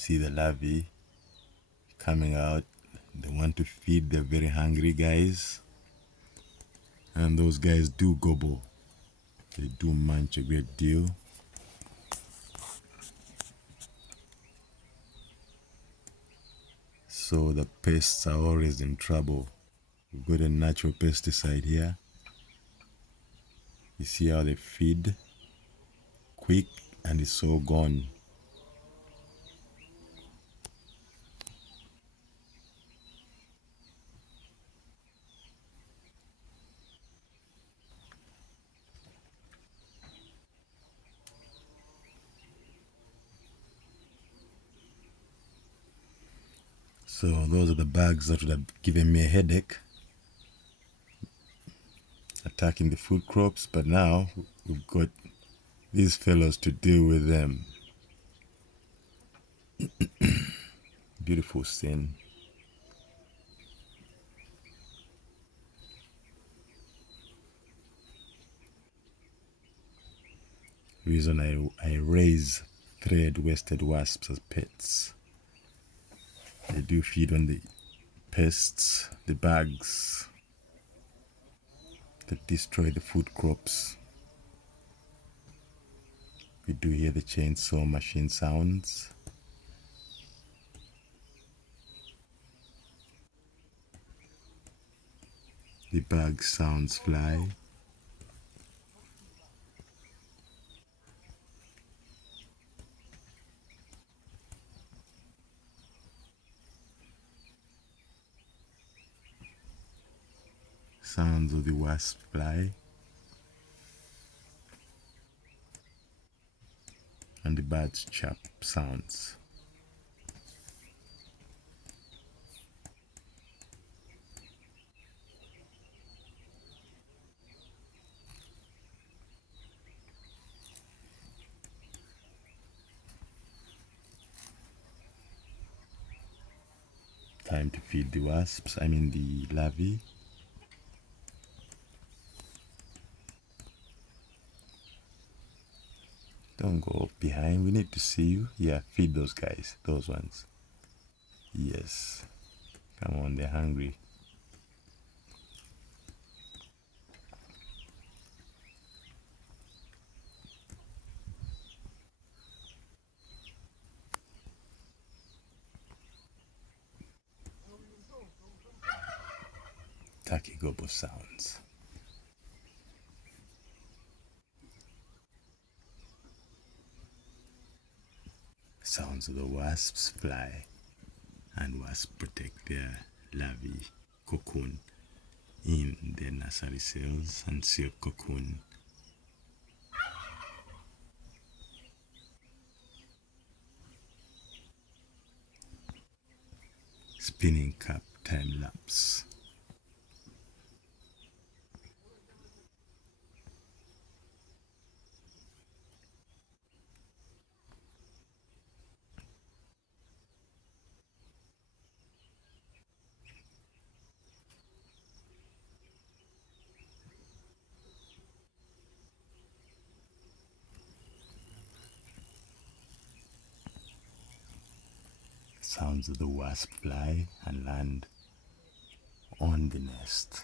see the larvae coming out. They want to feed. They're very hungry guys, and those guys do gobble. They do munch a great deal. So the pests are always in trouble. We've got a natural pesticide here. You see how they feed quick and it's all gone. So those are the bugs that would have given me a headache, attacking the food crops, but now we've got these fellows to deal with them. Beautiful scene. Reason I raise thread-waisted wasps as pets. They do feed on the pests, the bugs that destroy the food crops. We do hear the chainsaw machine sounds. The bug sounds fly. Sounds of the wasp fly. And the birds chirp sounds. Time to feed the wasps, the larvae. Don't go behind, we need to see you. Yeah, feed those guys, those ones. Yes. Come on, they're hungry. Taki gobo sounds. Sounds of the wasps fly, and wasps protect their larvae cocoon in their nursery cells and silk cocoon. Spinning cap time lapse. Sounds of the wasp fly and land on the nest.